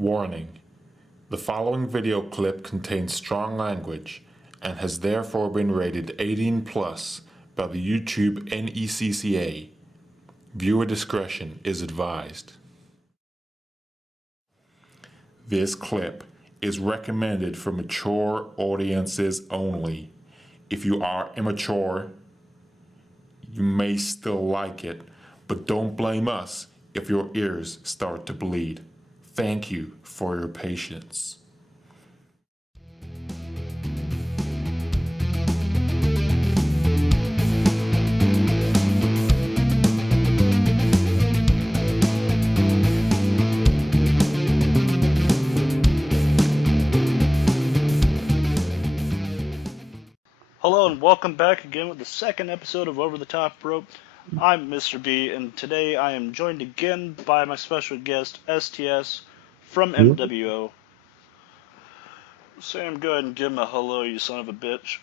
Warning: the following video clip contains strong language and has therefore been rated 18 plus by the YouTube NECCA. Viewer discretion is advised. This clip is recommended for mature audiences only. If you are immature, you may still like it, but don't blame us if your ears start to bleed. Thank you for your patience. Hello and welcome back again with the second episode of Over the Top Rope. I'm Mr. B, and today I am joined again by my special guest, STS, from MWO. Sam, go ahead and give him a hello, you son of a bitch.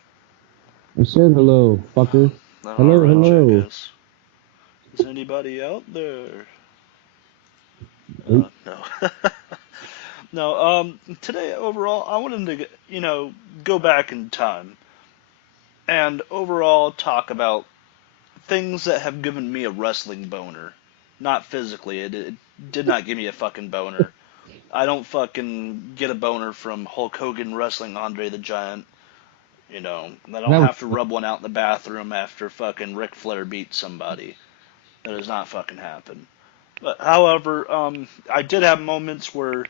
I said hello, fucker. Hello, Alright, hello. jackass. Is anybody out there? Nope. No. No, today overall, I wanted to, go back in time and overall talk about things that have given me a wrestling boner. Not physically, it did not give me a fucking boner. I don't fucking get a boner from Hulk Hogan wrestling Andre the Giant. I don't have to rub one out in the bathroom after fucking Ric Flair beats somebody. That does not fucking happen. But, however, I did have moments where,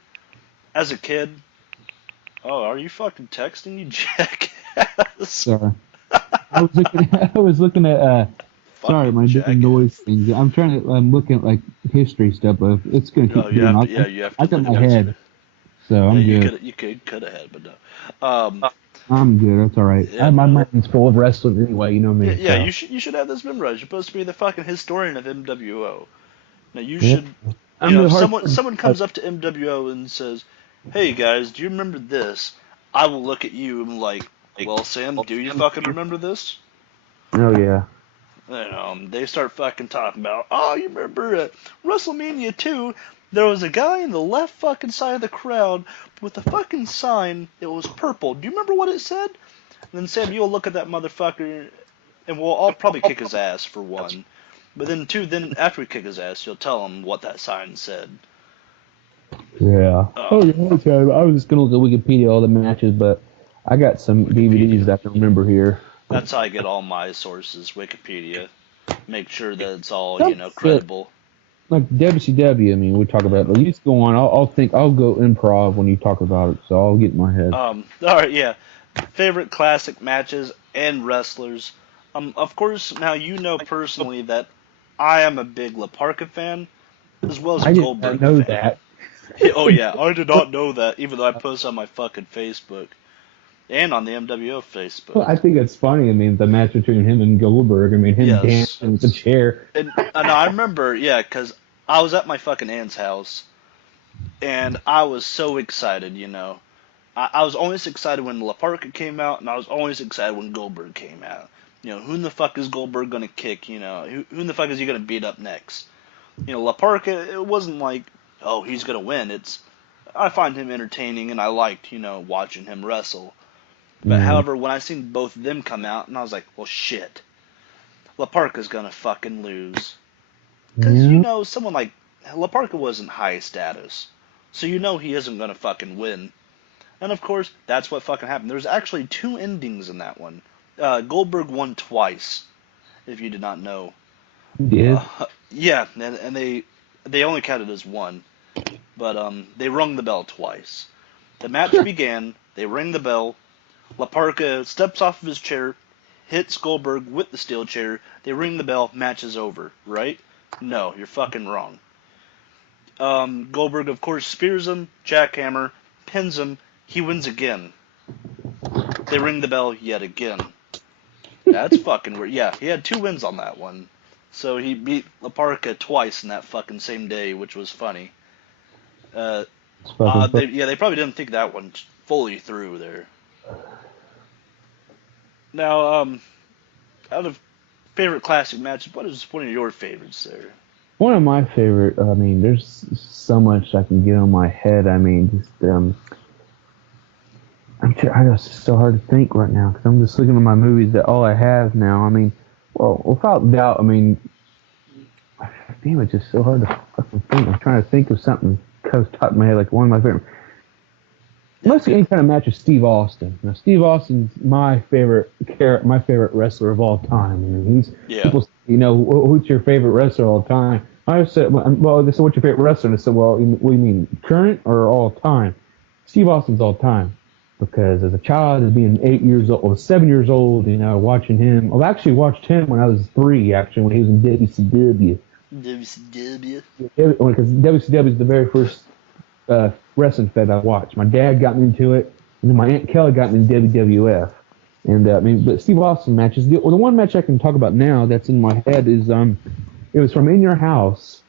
as a kid... Oh, are you fucking texting, you jackass? Sorry. I was looking at sorry, my different noise things. I'm looking at like history stuff, but it's gonna keep you have to I got look my at head. So I'm good. You could have had, but no. I'm good, that's alright. Yeah, my mind's full of wrestling anyway, you know me. Yeah, so. you should have this memorized. You're supposed to be the fucking historian of MWO. Now you Yeah. should if someone comes up to MWO and says, "Hey guys, do you remember this?" I will look at you and like, "Well, Sam, do you fucking remember this?" Oh yeah. They start fucking talking about, "Oh, you remember at WrestleMania 2, there was a guy in the left fucking side of the crowd with a fucking sign. It was purple. Do you remember what it said?" And then Sam, you'll look at that motherfucker, and I'll probably kick his ass for one. But then two, then after we kick his ass, you'll tell him what that sign said. Yeah. Okay. I was just gonna look at Wikipedia all the matches, but I got some DVDs that I can remember here. That's how I get all my sources, Wikipedia. Make sure that it's all, That's credible. Like WCW, I mean, we talk about it. You just go on. I'll go improv when you talk about it, so I'll get in my head. All right, yeah. Favorite classic matches and wrestlers. Of course, now you know personally that I am a big La Parka fan, as well as a Goldberg fan. I know fan. that. Oh yeah, I did not know that, even though I post on my fucking Facebook. And on the MWO Facebook. Well, I think it's funny. I mean, the match between him and Goldberg. I mean, him dancing with the chair. And I remember, yeah, because I was at my fucking aunt's house, and I was so excited, I was always excited when La Parka came out, and I was always excited when Goldberg came out. Who in the fuck is Goldberg gonna kick? Who in the fuck is he gonna beat up next? La Parka, it wasn't like, oh, he's gonna win. I find him entertaining, and I liked, watching him wrestle. But however, when I seen both of them come out, and I was like, well, shit. La Parka's gonna fucking lose. Because, someone like La Parka wasn't high status. So he isn't gonna fucking win. And of course, that's what fucking happened. There's actually two endings in that one. Goldberg won twice, if you did not know. Yeah. Yeah, and they only counted as one. But they rung the bell twice. The match began, they ring the bell, La Parka steps off of his chair, hits Goldberg with the steel chair, they ring the bell, match is over, right? No, you're fucking wrong. Goldberg, of course, spears him, jackhammer, pins him, he wins again. They ring the bell yet again. That's fucking weird. Yeah, he had 2 wins on that one. So he beat La Parka twice in that fucking same day, which was funny. They probably didn't think that one fully through there. Now, out of favorite classic matches, what is one of your favorites there? One of my favorite. I mean, there's so much I can get on my head. I mean, just I know it's so hard to think right now because I'm just looking at my movies that all I have now. I mean, well, without doubt, I mean, damn, it's just so hard to fucking think. I'm trying to think of something comes top of my head, like one of my favorite. Mostly any kind of match with Steve Austin. Now, Steve Austin's my favorite my favorite wrestler of all time. I mean, Yeah. people, say, who's your favorite wrestler of all time? I said, well, they said, what's your favorite wrestler? And I said, well, what do you mean, current or all time? Steve Austin's all time. Because as a child, as being 8 years old, or 7 years old, watching him. I've actually watched him when I was 3, actually, when he was in WCW. WCW. Because WCW is the very first wrestling fed I watched. My dad got me into it, and then my Aunt Kelly got me into WWF. And but Steve Austin matches. The one match I can talk about now that's in my head is it was from In Your House,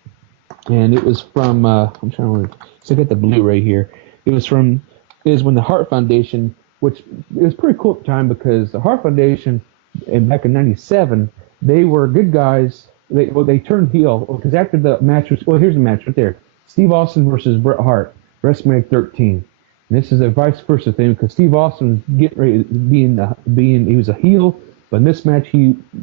and it was from I'm trying to remember. So I got the Blu-ray here. It was when the Hart Foundation, which it was pretty cool at the time because the Hart Foundation, back in '97, they were good guys. They turned heel because after the match was here's the match right there. Steve Austin versus Bret Hart, WrestleMania 13. And this is a vice versa thing because Steve Austin was getting ready being he was a heel, but in this match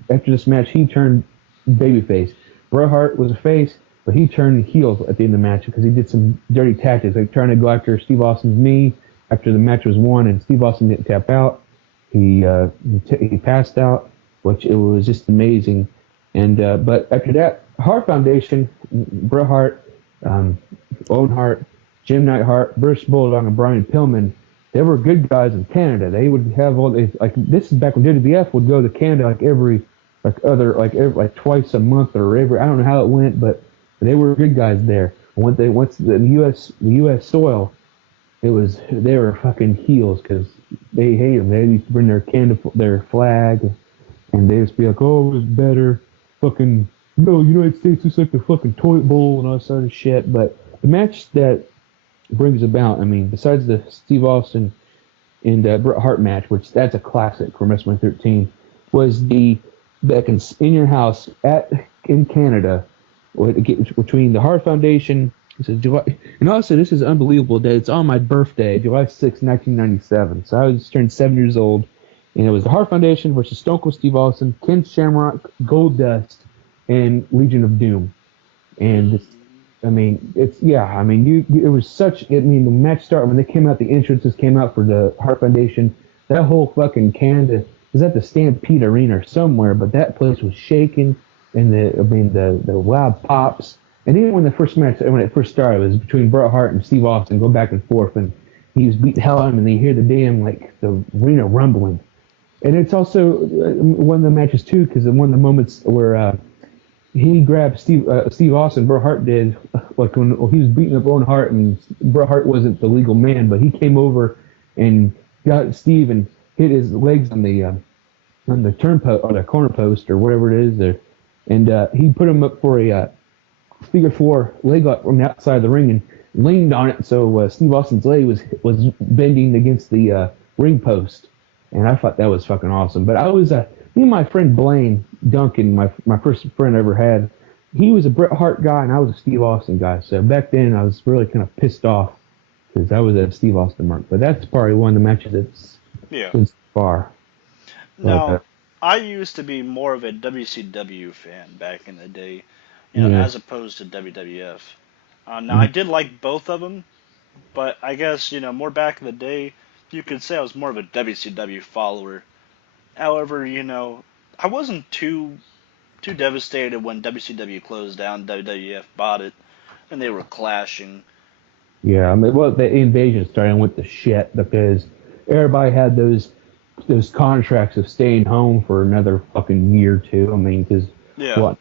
after this match he turned babyface. Bret Hart was a face, but he turned heel at the end of the match because he did some dirty tactics, like trying to go after Steve Austin's knee after the match was won, and Steve Austin didn't tap out. He passed out, which it was just amazing. And but after that, Hart Foundation, Bret Hart, Owen Hart, Jim Neidhart, Bruce Bulldog, and Brian Pillman, they were good guys in Canada. They would have this is back when WWF would go to Canada like twice a month or every I don't know how it went, but they were good guys there. And when they went to the U.S. soil, they were fucking heels because they hated them. They used to bring their flag, and they used to be like, oh, it was better. Fucking no, United States looks like a fucking toilet bowl and all that sort of shit. But the match that brings about, I mean, besides the Steve Austin and Bret Hart match, which that's a classic from WrestleMania 13, was the back in Your House in Canada between the Hart Foundation. And also, this is unbelievable that it's on my birthday, July 6, 1997. So I was turned 7 years old. And it was the Hart Foundation versus Stone Cold Steve Austin, Ken Shamrock, Goldust, and Legion of Doom. And it was such. I mean, the match started when they came out. The entrances came out for the Hart Foundation. That whole fucking Canada was at the Stampede Arena or somewhere, but that place was shaking, and the loud pops. And even when it first started, it was between Bret Hart and Steve Austin, go back and forth, and he was beating the hell out of him, and they hear the damn the arena rumbling. And it's also one of the matches too, because one of the moments where he grabbed Steve Austin, Bret Hart did, like when he was beating up Owen Hart, and Bret Hart wasn't the legal man, but he came over and got Steve and hit his legs on the turnpost or the corner post or whatever it is there, and he put him up for a figure 4 leg lock from the outside of the ring and leaned on it, so Steve Austin's leg was bending against the ring post. And I thought that was fucking awesome. But I was, me and my friend Blaine Duncan, my first friend I ever had, he was a Bret Hart guy and I was a Steve Austin guy. So back then I was really kind of pissed off because I was a Steve Austin mark. But that's probably one of the matches that's been so far. Now, I used to be more of a WCW fan back in the day, as opposed to WWF. Now, I did like both of them, but I guess, more back in the day, you could say I was more of a WCW follower. However, I wasn't too devastated when WCW closed down, WWF bought it, and they were clashing. Yeah, I mean, well, the invasion started and went to shit because everybody had those contracts of staying home for another fucking year or two. I mean, because what?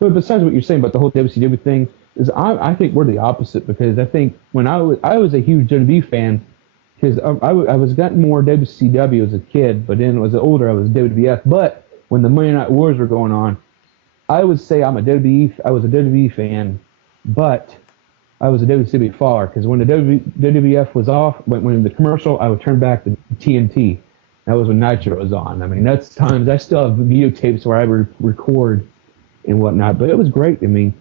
But besides what you're saying about the whole WCW thing, is I think we're the opposite because I think when I was a huge WWE fan. Because I was gotten more WCW as a kid, but then as older I was WWF. But when the Monday Night Wars were going on, I would say I was a WWE fan, but I was a WCW follower. Because when the WWF was off, when the commercial, I would turn back to TNT. That was when Nitro was on. I mean, that's times I still have videotapes where I would record and whatnot. But it was great. I mean,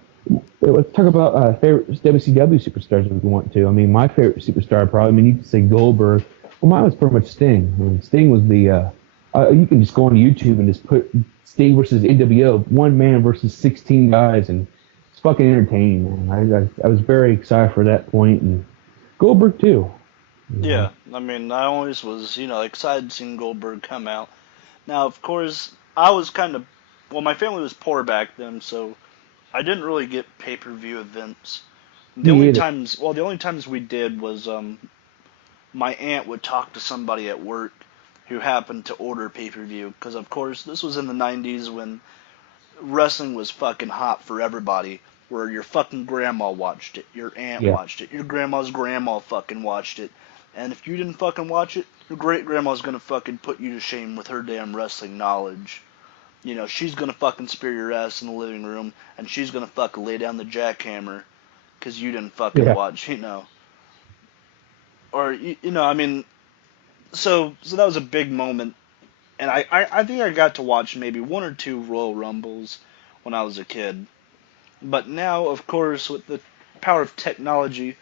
Let's talk about favorite WCW superstars if we want to. I mean, my favorite superstar probably. I mean, you could say Goldberg. Well, mine was pretty much Sting. I mean, Sting was the. You can just go on YouTube and just put Sting versus NWO, one man versus 16 guys, and it's fucking entertaining. Man. I was very excited for that point, and Goldberg too. You know? Yeah, I mean, I always was, excited seeing Goldberg come out. Now, of course, I was kind of, well, my family was poor back then, so I didn't really get pay-per-view events. Me either. The only times we did was my aunt would talk to somebody at work who happened to order pay-per-view, because of course this was in the 90s when wrestling was fucking hot for everybody, where your fucking grandma watched it, your aunt Yeah. watched it, your grandma's grandma fucking watched it, and if you didn't fucking watch it, your great grandma's gonna fucking put you to shame with her damn wrestling knowledge. She's gonna fucking spear your ass in the living room, and she's gonna fucking lay down the jackhammer, cause you didn't fucking Yeah. watch, or I mean, so that was a big moment, and I think I got to watch maybe one or two Royal Rumbles when I was a kid. But now, of course, with the power of technology,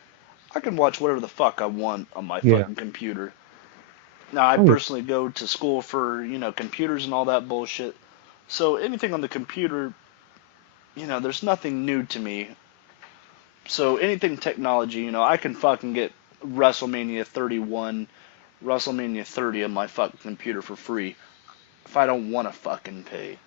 I can watch whatever the fuck I want on my Yeah. fucking computer. Now, I Oh, yeah. personally go to school for, computers and all that bullshit. So anything on the computer, there's nothing new to me. So anything technology, I can fucking get WrestleMania 31, WrestleMania 30 on my fucking computer for free if I don't want to fucking pay.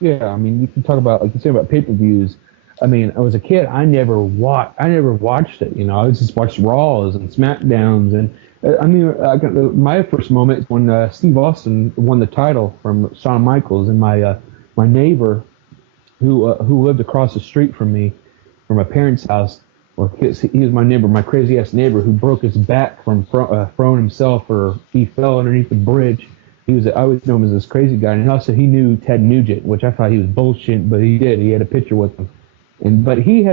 Yeah, I mean, you can talk about like you say about pay-per-views. I mean, I was a kid. I never watched it. You know, I was just watched Raws and Smackdowns, and I mean, my first moment is when Steve Austin won the title from Shawn Michaels, and my neighbor who lived across the street from me, from my parents' house. Well, he was my neighbor, my crazy ass neighbor who broke his back from throwing himself, or he fell underneath the bridge. I always know him as this crazy guy, and also he knew Ted Nugent, which I thought he was bullshit, but he did. He had a picture with him, but he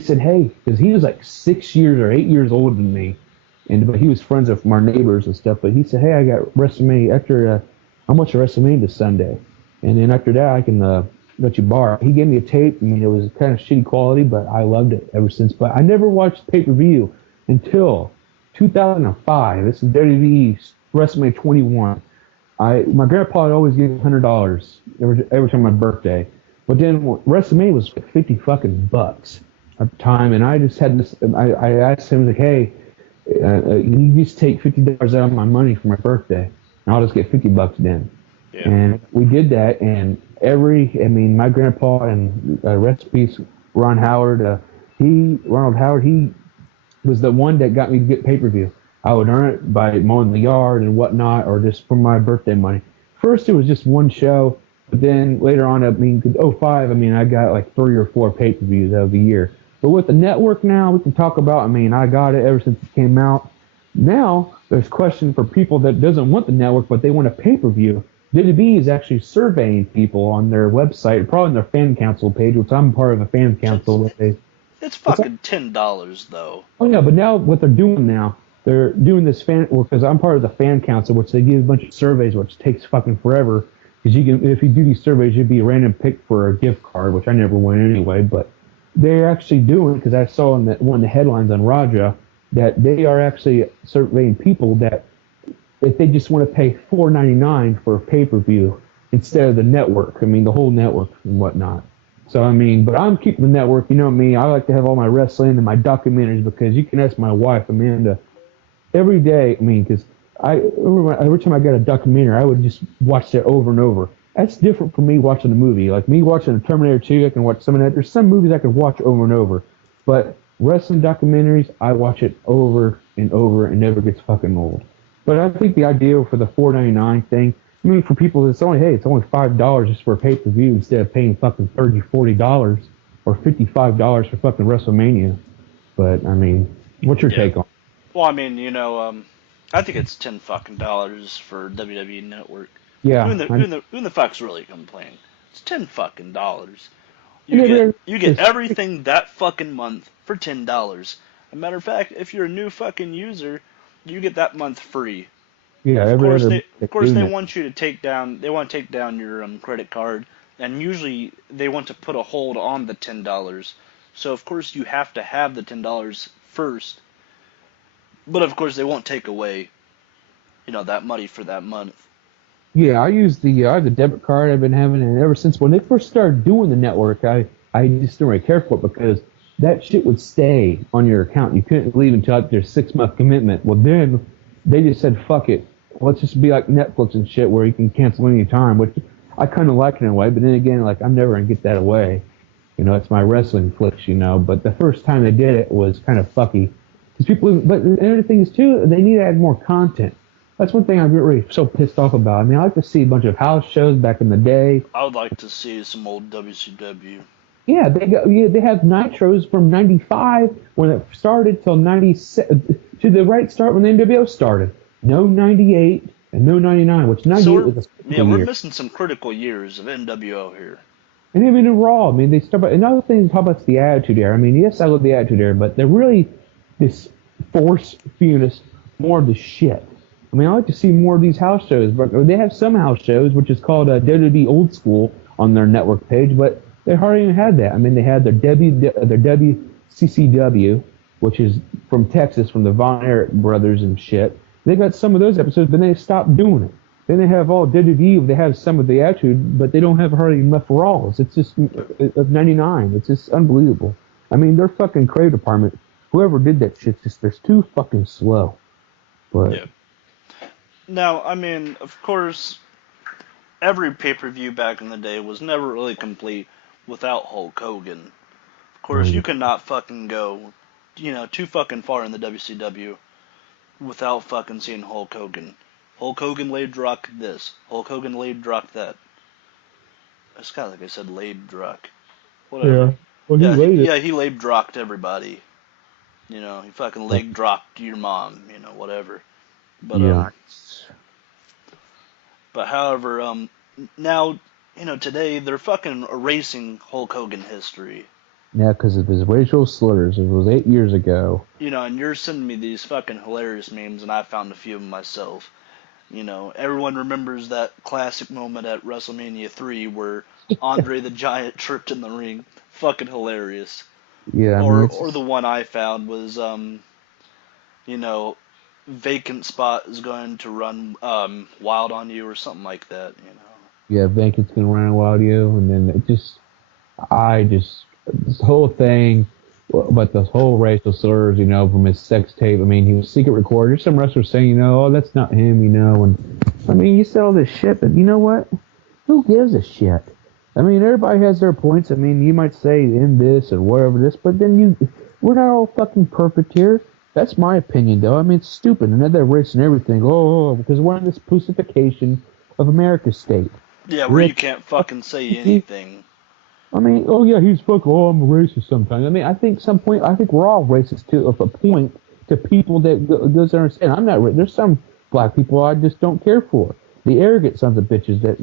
said, hey, because he was like 6 years or 8 years older than me, but he was friends with our neighbors and stuff. But he said, hey, I got WrestleMania after I'm watching WrestleMania this Sunday, and then after that I can let you borrow. He gave me a tape. I mean, it was kind of shitty quality, but I loved it ever since. But I never watched pay per view until 2005. This is WWE WrestleMania 21. My grandpa would always give me $100 every time my birthday, but then WrestleMania was 50 fucking bucks at the time, and I just had this. I asked him like, hey, you just take $50 out of my money for my birthday, and I'll just get 50 bucks then. Yeah. And we did that, and my grandpa and rest in peace, Ronald Howard, he was the one that got me to get pay-per-view. I would earn it by mowing the yard and whatnot, or just for my birthday money. First, it was just one show, but then later on, I mean, '05, I mean, I got like 3 or 4 pay-per-views of the year. But with the network now, we can talk about, I mean, I got it ever since it came out. Now, there's question for people that doesn't want the network, but they want a pay-per-view. WWE is actually surveying people on their website, probably on their fan council page, which I'm part of a fan council. It's fucking $10 though. Oh yeah, but now what they're doing this fan, because I'm part of the fan council, which they give a bunch of surveys, which takes fucking forever. Because if you do these surveys, you'd be a random pick for a gift card, which I never win anyway. But they're actually doing, because I saw in one of the headlines on Raja that they are actually surveying people that if they just want to pay $4.99 for a pay-per-view instead of the network. I mean, the whole network and whatnot. So, I mean, but I'm keeping the network. You know me, I like to have all my wrestling and my documentaries, because you can ask my wife, Amanda, every day. I mean, because every time I got a documentary, I would just watch that over and over. That's different from me watching a movie. Like me watching the Terminator 2, I can watch some of that. There's some movies I can watch over and over. But wrestling documentaries, I watch it over and over and never gets fucking old. But I think the idea for the $4.99 thing, I mean, for people, it's only $5 just for a pay-per-view instead of paying fucking $30, $40 or $55 for fucking WrestleMania. But, I mean, what's your take on it? Well, I mean, I think it's $10 fucking dollars for WWE Network. Yeah. Who in the fuck's really complaining? It's $10 fucking dollars. Yeah, You get everything that fucking month for $10. As a matter of fact, if you're a new fucking user, you get that month free. Yeah, Of course they want you to take down your credit card, and usually they want to put a hold on the $10 So of course you have to have the $10 first. But of course they won't take away, that money for that month. Yeah, I have the debit card I've been having, and ever since when they first started doing the network, I just didn't really care for it because that shit would stay on your account. You couldn't leave until after their 6-month commitment. Well, then they just said, fuck it. Let's just be like Netflix and shit where you can cancel any time, which I kind of like in a way. But then again, like, I'm never going to get that away. It's my wrestling flicks, But the first time they did it was kind of fucky. But the other thing is, too, they need to add more content. That's one thing I'm really so pissed off about. I mean, I like to see a bunch of house shows back in the day. I would like to see some old WCW. Yeah, they have Nitros from '95 when it started till '97 to the right start when the NWO started. No '98 and no '99, which '98 was a we're year. missing some critical years of NWO here. And even in Raw, I mean, they start. Another thing to talk about is the Attitude Era. I mean, yes, I love the Attitude Era, but they're really this force feeding us more of the shit. I mean, I like to see more of these house shows, but they have some house shows, which is called WWE Old School on their network page, but they hardly even had that. I mean, they had their WCCW, which is from Texas, from the Von Erich brothers and shit. They got some of those episodes, but they stopped doing it. Then they have all WWE, they have some of the Attitude, but they don't have hardly enough Raws. It's just of '99. It's just unbelievable. I mean, their fucking creative department, whoever did that shit, they're too fucking slow. But yeah. Now, I mean, of course, every pay-per-view back in the day was never really complete without Hulk Hogan. Of course, you cannot fucking go, too fucking far in the WCW without fucking seeing Hulk Hogan. Hulk Hogan laid rock this. Hulk Hogan laid rock that. It's kind of like I said, laid rock. Whatever. yeah, well, he laid drocked everybody. He fucking leg dropped your mom. Whatever. But yeah. But however, now, today they're fucking erasing Hulk Hogan history. Yeah, because of his racial slurs. It was 8 years ago. And you're sending me these fucking hilarious memes, and I found a few of them myself. Everyone remembers that classic moment at WrestleMania 3 where Andre the Giant tripped in the ring. Fucking hilarious. Yeah. Or the one I found was, vacant spot is going to run wild on you or something like that. Yeah, Vacant's gonna run wild you, and then this whole thing about the whole racial slurs, from his sex tape. I mean, he was secret recorder. There's some wrestlers saying, oh, that's not him, and I mean, you said all this shit, but you know what? Who gives a shit? I mean, everybody has their points. I mean, you might say in this or whatever this, but then we're not all fucking perfect here. That's my opinion, though. I mean, it's stupid. And they're erasing everything. Because we're in this pussification of America's state. Yeah, where you can't fucking say anything. I mean, he's fucking, I'm a racist sometimes. I mean, I think we're all racist to a point to people that doesn't understand. I'm not. There's some black people I just don't care for. The arrogant sons of bitches that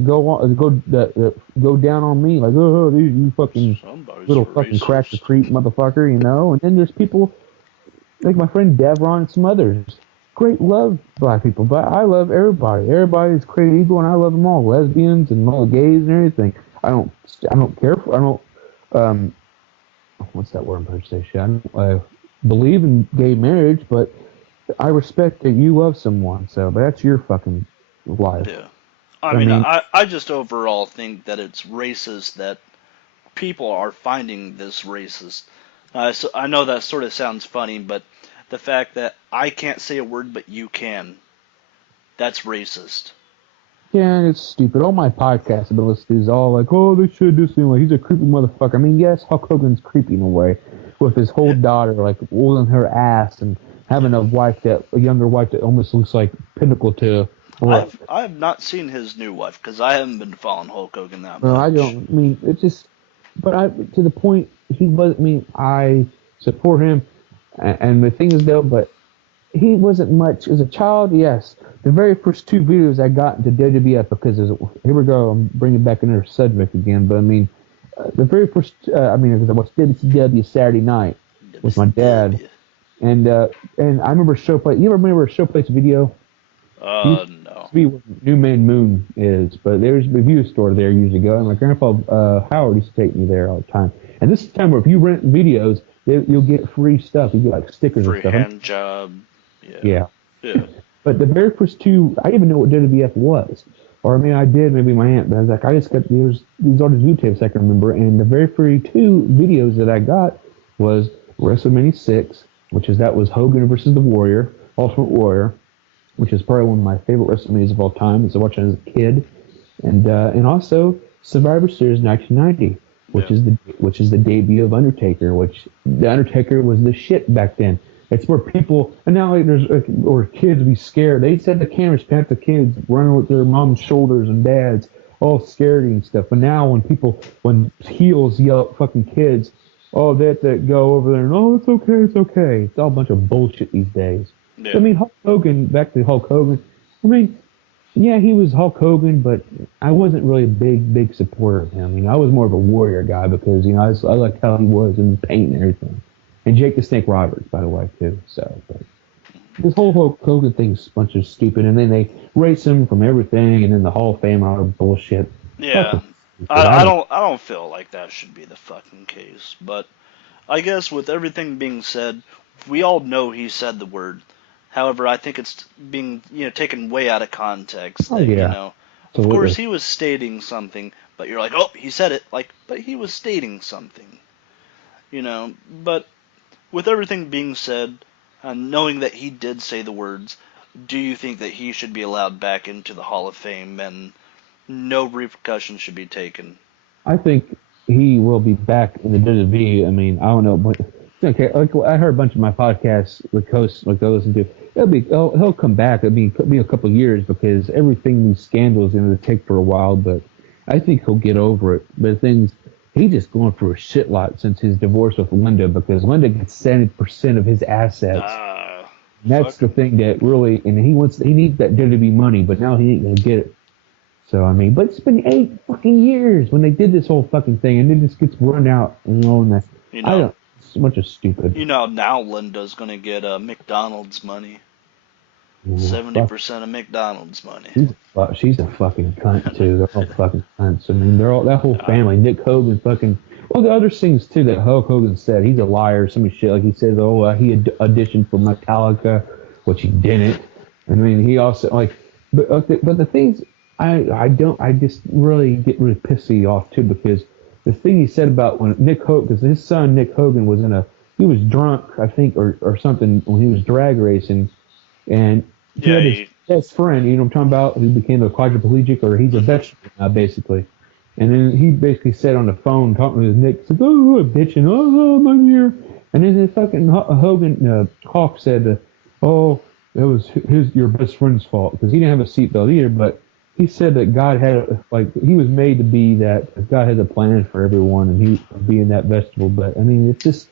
go down on me like, you fucking little fucking crack the creep motherfucker, And then there's people like my friend Devron and some others. Great love black people, but I love everybody. Everybody is created equal, and I love them all. Lesbians and all the gays and everything. I don't care for. What's that word I'm supposed to say? I believe in gay marriage, but I respect that you love someone. So, but that's your fucking life. Yeah. I just overall think that it's racist that people are finding this racist. So I know that sort of sounds funny, but the fact that I can't say a word but you can, that's racist. Yeah, it's stupid. All my podcasts have been listening to is all like, they should do something like he's a creepy motherfucker. I mean, yes, Hulk Hogan's creepy in a way, with his whole daughter like oiling her ass and having a younger wife that almost looks like Pinnacle to. I have not seen his new wife because I haven't been following Hulk Hogan that much. No, I don't. I mean, it's just, but to the point he was. I mean, I support him, and the thing is though, but he wasn't much as a child. Yes, the very first 2 videos I got into WWF because here we go. I'm bringing back another subject again, but I mean, the very first. I watched WCW Saturday night with my dad, and I remember Showplace. You ever remember a Showplace video? No. Be where New Main Moon is, but there's a review store there years ago, and my grandpa Howard used to take me there all the time. And this is the time where if you rent videos, you'll get free stuff. You get like stickers Free and stuff. hand job. Yeah. Yeah. Yeah. But the very first two, I didn't even know what WWF was. Or, I mean, I did, maybe my aunt, but I was like, I just got, there's these all these videotapes I can remember, and the very first two videos that I got was WrestleMania 6, that was Hogan versus the Warrior, Ultimate Warrior, which is probably one of my favorite WrestleManias of all time, as I watched it as a kid, and also Survivor Series 1990, which is the debut of Undertaker, which the Undertaker was the shit back then. It's where people, and now like, or kids be scared. They said the cameras pat the kids running with their mom's shoulders and dads, all scared and stuff. But now when heels yell at fucking kids, oh, they have to go over there and, oh, it's okay, it's okay. It's all a bunch of bullshit these days. Yeah. I mean, Hulk Hogan, back to Hulk Hogan, I mean, yeah, he was Hulk Hogan, but I wasn't really a big supporter of him. You know, I was more of a Warrior guy because, you know, I liked how he was in the paint and everything. And Jake the Snake Roberts, by the way, too. So, but this whole Hulk Hogan thing's a bunch of stupid. And then they race him from everything, and then the Hall of Fame out of bullshit. Yeah. I don't feel like that should be the fucking case. But I guess with everything being said, we all know he said the word. However, I think it's being, you know, taken way out of context. Oh, yeah. You know, Absolutely. of course he was stating something, but you're like, oh, he said it. Like, but he was stating something. You know, but with everything being said, and knowing that he did say the words, do you think that he should be allowed back into the Hall of Fame and no repercussions should be taken? I think he will be back in the WWE. I mean, I don't know, but okay. Like I heard a bunch of my podcasts, like hosts, like I listen to. He'll come back. I mean, it'll be a couple of years because everything, these scandals, you know, they take for a while. But I think he'll get over it. But things. He's just going through a shit lot since his divorce with Linda because Linda gets 70% of his assets. That's the thing that really, and he needs that WWE money, but now he ain't gonna get it. So I mean, but it's been 8 fucking years when they did this whole fucking thing, and it just gets run out, you know. And it's a bunch of stupid. You know, now Linda's gonna get McDonald's money. 70% of McDonald's money. She's a fucking cunt too. They're all fucking cunts. I mean, they're all that whole family. Nick Hogan, fucking. Well, the other things too that Hulk Hogan said. He's a liar. Some shit like he said, oh, he had auditioned for Metallica, which he didn't. I mean, he also like, but the things I just really get really pissy off too because the thing he said about when Nick Hogan, because his son Nick Hogan was he was drunk, I think, or something when he was drag racing, and he had his best friend, you know what I'm talking about, who became a quadriplegic, or he's a vegetable now, basically. And then he basically said on the phone, talking with Nick, he's like, oh, bitching, oh, I'm here. And then the fucking Hogan, Hawk said, oh, that was your best friend's fault, because he didn't have a seatbelt either, but he said that God had, he was made to be that, God has a plan for everyone, and he being that vegetable. But, I mean, it's just,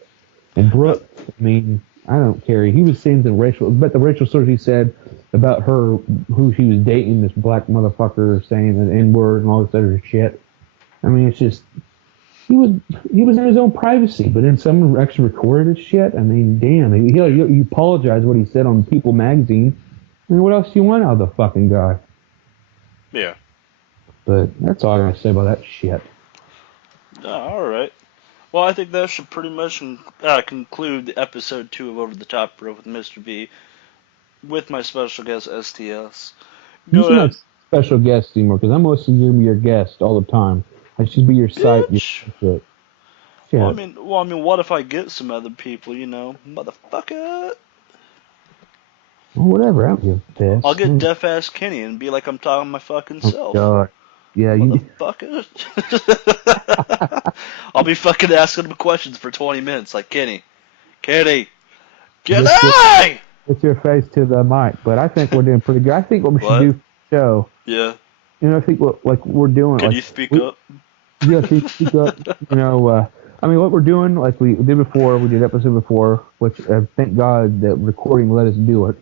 and Brooke, I mean, I don't care. He was saying the Rachel story he said about her, who she was dating, this black motherfucker, saying an N-word and all this other shit. I mean, it's just, he was in his own privacy, but then someone actually recorded his shit. I mean, damn, he apologized what he said on People magazine. I mean, what else do you want out of the fucking guy? Yeah. But that's all I gotta say about that shit. All right. Well, I think that should pretty much conclude episode 2 of Over the Top Rope with Mr. V, with my special guest, STS. You're not special guest anymore, because I'm mostly going to be your guest all the time. I should be your site. Your shit. Well, I mean, what if I get some other people, you know? Motherfucker. Well, whatever, I don't give a piss. I'll get deaf-ass Kenny and be like I'm talking to my fucking self. God. Yeah, motherfucker. I'll be fucking asking him questions for 20 minutes, like Kenny, Kenny, It's your face to the mic, but I think we're doing pretty good. I think what we should do for the show. Yeah. You know, I think what we're doing. Can you speak up? Yeah, can you speak up? You know, I mean, what we're doing, like we did before, we did episode before, which thank God that recording let us do it,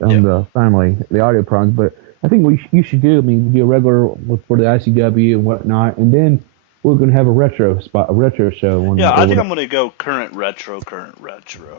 and finally the audio problems. But I think you should do. I mean, do a regular for the ICW and whatnot, and then we're going to have a retro show. I think I'm going to go current retro.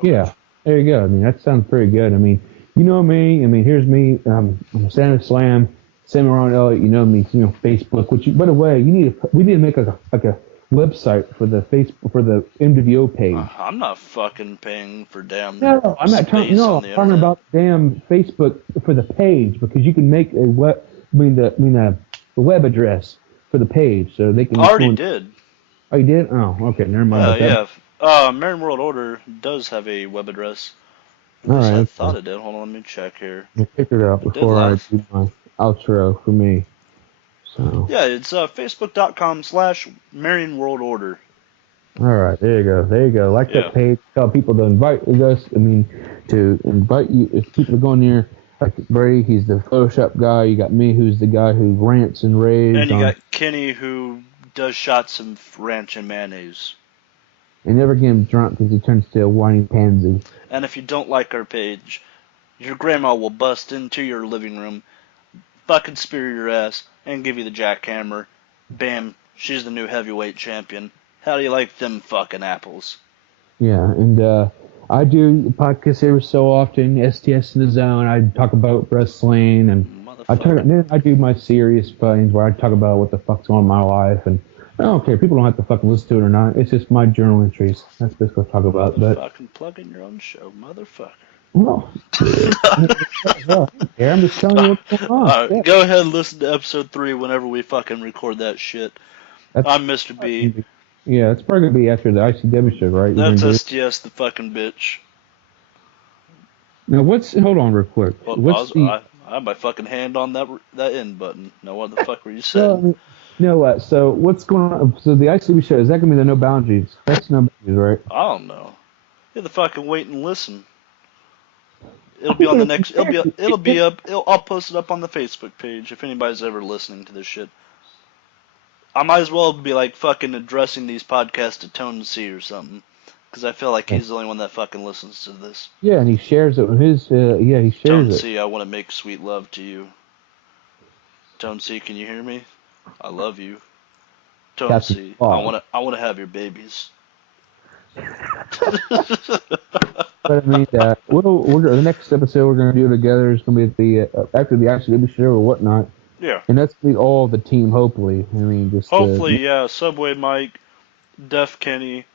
Yeah, there you go. I mean, that sounds pretty good. I mean, you know me. I mean, here's me. I'm a Santa Slam, Sam Ron Elliott. You know me. You know Facebook. Which, by the way, we need to make like a website for the Facebook for the MWO page. I'm not fucking paying for damn No, I'm not talking. space No, on I'm the talking internet. about damn Facebook for the page because you can make a web. The web address for the page so they can. I already did. Oh, you did? Oh, okay. Never mind about that. Yeah. Marion World Order does have a web address. At All least right. I thought it did. Hold on, let me check here. I'll figure it out It did before I last. do my outro for me. So. Yeah, it's facebook.com/Marion World Order. All right, there you go. There you go. Like Yeah. that page. Tell people to invite us. To invite you. If people are going there, like Brady, he's the Photoshop guy. You got me, who's the guy who rants and raves. And you got Kenny, who does shots of ranch and mayonnaise. And never get him drunk because he turns to a whiny pansy. And if you don't like our page, your grandma will bust into your living room, fucking spear your ass, and give you the jackhammer. Bam, she's the new heavyweight champion. How do you like them fucking apples? Yeah, and I do podcast every so often. STS in the Zone. I talk about wrestling, and then I do my serious things where I talk about what the fuck's going on in my life, and I don't care. People don't have to fucking listen to it or not. It's just my journal entries. That's basically what I talk about. But fucking plugging your own show, motherfucker. well, I'm just telling you what's going on. Alright, Yeah. go ahead and listen to episode 3 whenever we fucking record that shit. I'm Mr. B. Yeah, it's probably gonna be after the ICW show, right? That's STS, the fucking bitch. Now hold on real quick. I have my fucking hand on that end button. Now what the fuck were you saying? So what's going on? So the ICW show, is that gonna be the No Boundaries? That's No Boundaries, right? I don't know. You have to fucking wait and listen. It'll be on the next. It'll be up. I'll post it up on the Facebook page if anybody's ever listening to this shit. I might as well be like fucking addressing these podcasts to Tone C or something, because I feel like he's the only one that fucking listens to this. Yeah, and he shares it with his. He shares Tone it. C, I want to make sweet love to you. Tone C, can you hear me? I love you. Tone C, I want to have your babies. But I mean, the next episode we're gonna do together is gonna be at the after the ICW show or whatnot. Yeah. And that's gonna be all the team. Hopefully, I mean, just hopefully, yeah. Subway Mike, Def Kenny,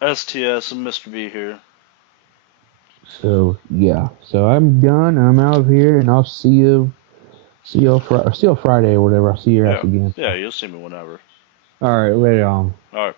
STS, and Mr. B here. So yeah, so I'm done. I'm out of here, and I'll see you Friday or whatever. I'll see your ass again. Yeah, you'll see me whenever. All right, later on. All right.